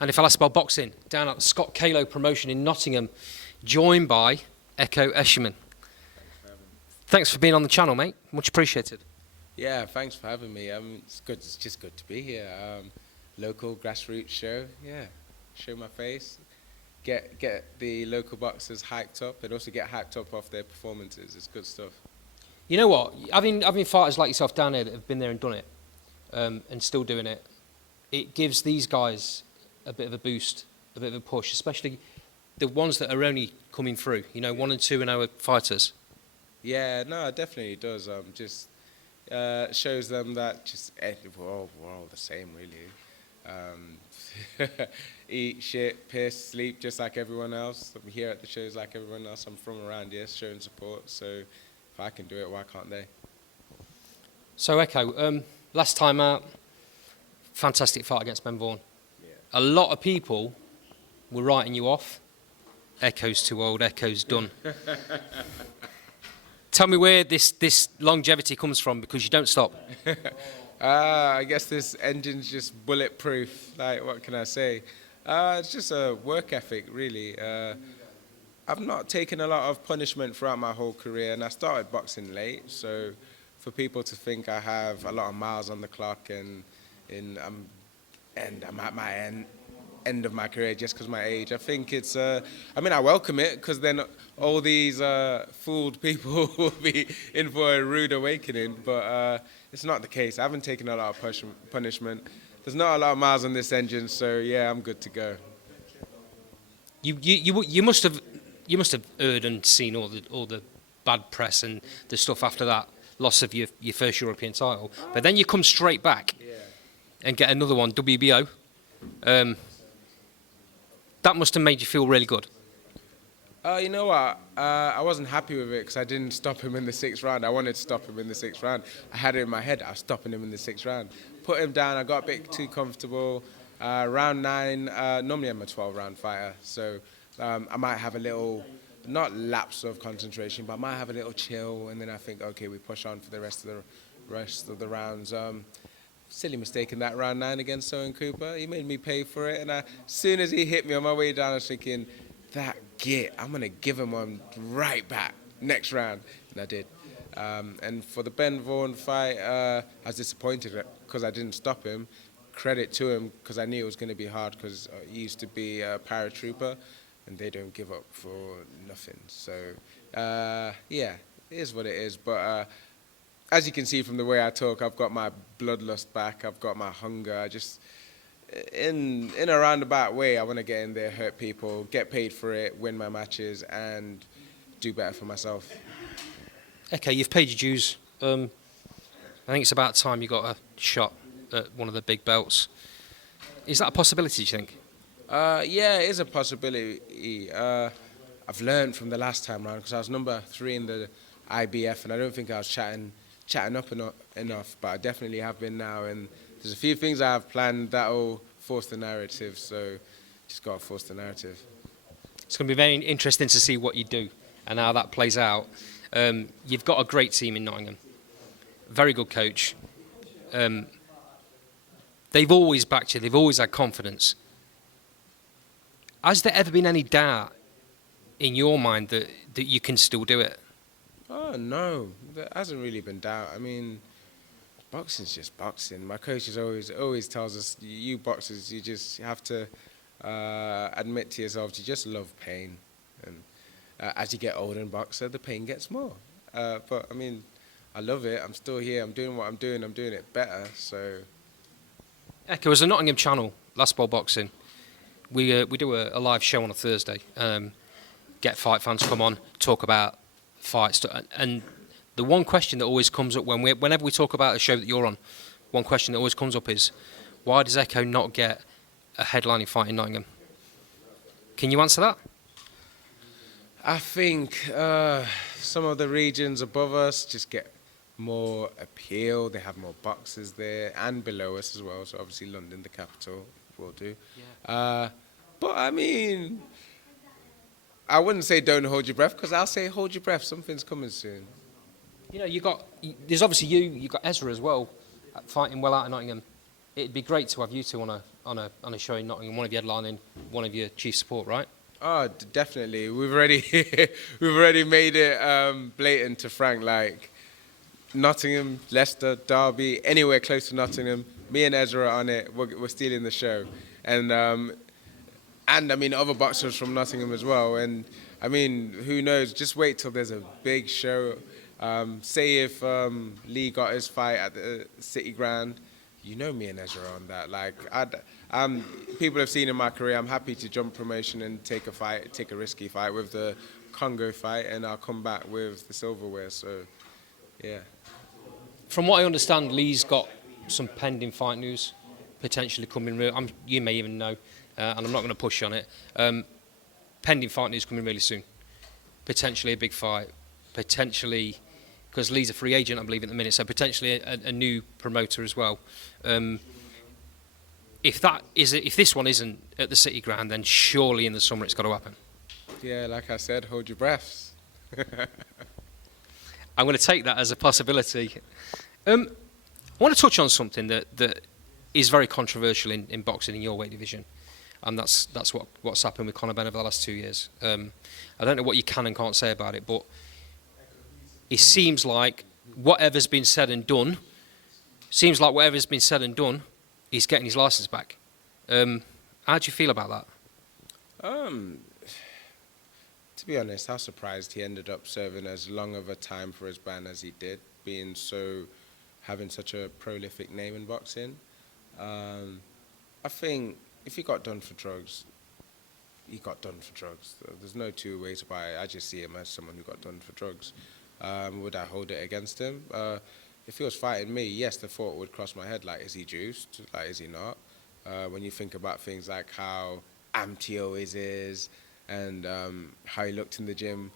And if I last about boxing, down at the Scott Kalo promotion in Nottingham, joined by Ekow Essuman. Thanks for being on the channel, mate. Much appreciated. Yeah, thanks for having me. It's good. It's just good to be here. Local grassroots show. Yeah, show my face. Get the local boxers hyped up, and also get hyped up off their performances. It's good stuff. You know what? Having fighters like yourself down here that have been there and done it, and still doing it, it gives these guys a bit of a boost, a bit of a push, especially the ones that are only coming through. You know, 1 and 2 and 0 fighters. Yeah, no, it definitely does. Just shows them that we're all the same, really. Eat, shit, piss, sleep, just like everyone else. I'm here at the shows like everyone else. I'm from around here, showing support. So if I can do it, why can't they? So Ekow, last time out, fantastic fight against Ben Vaughan. Yeah. A lot of people were writing you off. Ekow's too old. Ekow's done. Tell me where this longevity comes from, because you don't stop. I guess this engine's just bulletproof. Like, what can I say? It's just a work ethic, really. I've not taken a lot of punishment throughout my whole career, and I started boxing late. So for people to think I have a lot of miles on the clock and I'm at my end of my career just because of my age, I think it's, I mean, I welcome it, because then all these fooled people will be in for a rude awakening, but it's not the case. I haven't taken a lot of punishment. There's not a lot of miles on this engine, so yeah, I'm good to go. You must have heard and seen all the bad press and the stuff after that loss of your first European title, but then you come straight back and get another one, WBO. That must have made you feel really good. You know what? I wasn't happy with it because I didn't stop him in the 6th round. I wanted to stop him in the 6th round. I had it in my head, I was stopping him in the 6th round. Put him down, I got a bit too comfortable. Round 9, normally I'm a 12-round fighter, so I might have a little, not lapse of concentration, but I might have a little chill, and then I think, okay, we push on for the rest of the rounds. Silly mistake in that round 9 against Owen Cooper. He made me pay for it, and as soon as he hit me on my way down, I was thinking, that git, I'm going to give him one right back next round, and I did. And for the Ben Vaughan fight, I was disappointed because I didn't stop him. Credit to him, because I knew it was going to be hard, because he used to be a paratrooper, and they don't give up for nothing. So, yeah, it is what it is, but as you can see from the way I talk, I've got my bloodlust back, I've got my hunger. I just, in a roundabout way, I want to get in there, hurt people, get paid for it, win my matches, and do better for myself. Okay, you've paid your dues. I think it's about time you got a shot at one of the big belts. Is that a possibility, do you think? Yeah, it is a possibility. I've learned from the last time round, because I was number 3 in the IBF, and I don't think I was chatting up enough, but I definitely have been now, and there's a few things I have planned that will force the narrative, so just got to force the narrative. It's going to be very interesting to see what you do and how that plays out. You've got a great team in Nottingham, very good coach. They've always backed you, they've always had confidence. Has there ever been any doubt in your mind that you can still do it? Oh, no, there hasn't really been doubt. I mean, boxing's just boxing. My coach always tells us, you boxers, you just have to admit to yourselves, you just love pain. And as you get older in boxer, the pain gets more. But, I mean, I love it. I'm still here. I'm doing what I'm doing it better, so. Ekow, as a Nottingham channel, Last Ball Boxing, we do a live show on a Thursday. Get fight fans come on, talk about fights, and the one question that always comes up whenever we talk about a show that you're on, one question that always comes up is, why does Ekow not get a headlining fight in Nottingham? Can you answer that? I think some of the regions above us just get more appeal. They have more boxers there, and below us as well. So obviously London, the capital, will do. Yeah. But I mean, I wouldn't say don't hold your breath, because I'll say hold your breath. Something's coming soon. You know, there's obviously you've got Ezra as well, fighting well out of Nottingham. it'd be great to have you two on a show in Nottingham, one of you headlining, one of your chief support, right? Oh, definitely. We've already we've already made it blatant to Frank. Like Nottingham, Leicester, Derby, anywhere close to Nottingham. Me and Ezra are on it. We're stealing the show, and I mean other boxers from Nottingham as well. And I mean, who knows? Just wait till there's a big show. Say if Lee got his fight at the City Ground, you know me and Ezra on that. Like, people have seen in my career, I'm happy to jump promotion and take a risky fight with the Congo fight, and I'll come back with the silverware. So, yeah. From what I understand, Lee's got some pending fight news potentially coming. You may even know, and I'm not going to push on it. Pending fight news coming really soon. Potentially a big fight. Potentially, because Lee's a free agent, I believe, at the minute. So potentially a new promoter as well. If this one isn't at the City Ground, then surely in the summer it's got to happen. Yeah, like I said, hold your breaths. I'm going to take that as a possibility. I want to touch on something that is very controversial in boxing in your weight division, and that's what's happened with Conor Benn over the last 2 years. I don't know what you can and can't say about it, but it seems like whatever's been said and done, he's getting his licence back. How do you feel about that? To be honest, I was surprised he ended up serving as long of a time for his ban as he did, having such a prolific name in boxing. I think if he got done for drugs, he got done for drugs. There's no two ways about it. I just see him as someone who got done for drugs. Would I hold it against him? If he was fighting me, yes, the thought would cross my head, like, is he juiced? Like, is he not? When you think about things like how amped he always is, and how he looked in the gym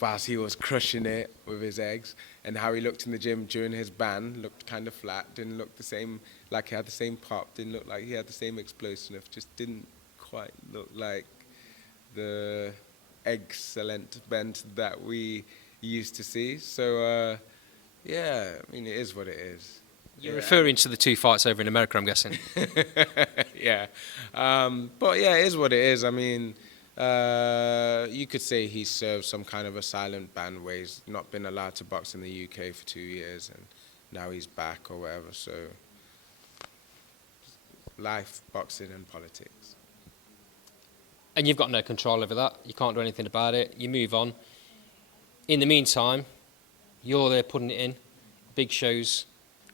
whilst he was crushing it with his eggs, and how he looked in the gym during his ban, looked kind of flat, didn't look the same, like he had the same pop, didn't look like he had the same explosiveness, just didn't quite look like the excellent bent that we used to see. So, yeah, I mean, it is what it is. You're referring to the two fights over in America, I'm guessing. Yeah. But, yeah, it is what it is. I mean, you could say he served some kind of a silent ban where he's not been allowed to box in the UK for 2 years, and now he's back or whatever. So, life, boxing, and politics. And you've got no control over that. You can't do anything about it. You move on. In the meantime, you're there putting it in. Big shows.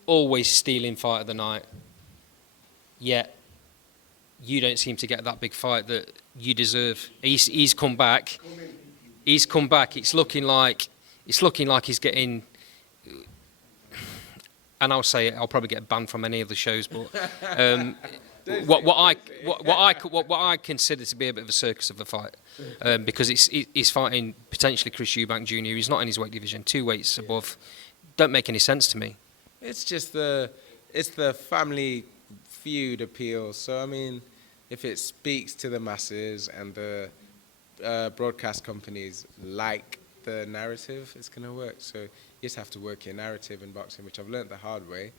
Always stealing fight of the night. Yet, you don't seem to get that big fight that you deserve. He's come back. He's come back. It's looking like he's getting. And I'll say it. I'll probably get banned from any of the shows, but what I consider to be a bit of a circus of a fight, because he's fighting potentially Chris Eubank Jr. He's not in his weight division, 2 weights above. Don't make any sense to me. It's just the family feud appeal. So I mean, if it speaks to the masses and the broadcast companies like the narrative, it's going to work. So you just have to work your narrative in boxing, which I've learned the hard way.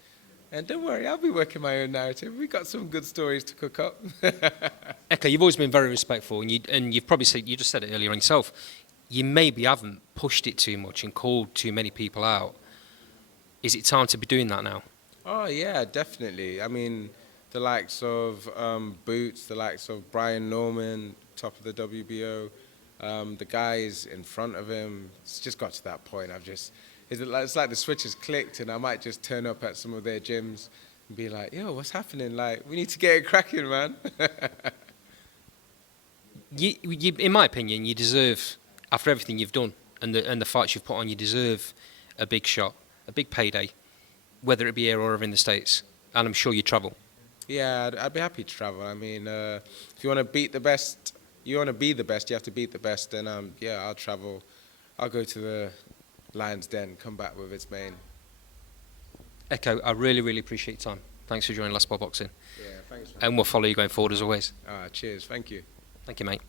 And don't worry, I'll be working my own narrative. We've got some good stories to cook up. Ekow, you've always been very respectful, and you've probably said, you just said it earlier on yourself, you maybe haven't pushed it too much and called too many people out. Is it time to be doing that now? Oh, yeah, definitely. I mean, the likes of Boots, the likes of Brian Norman, top of the WBO, the guys in front of him, it's just got to that point. It's like the switch has clicked, and I might just turn up at some of their gyms and be like, yo, what's happening? Like, we need to get it cracking, man. In my opinion, you deserve, after everything you've done and the fights you've put on, you deserve a big shot, a big payday, whether it be here or over in the States. And I'm sure you travel. Yeah, I'd be happy to travel. I mean, if you want to beat the best, you want to be the best, you have to beat the best. And yeah, I'll travel. I'll go to the Lion's Den, come back with its mane. Ekow, I really, really appreciate your time. Thanks for joining Last Ball Boxing. Yeah, thanks. And we'll follow you going forward as always. Cheers, thank you. Thank you, mate.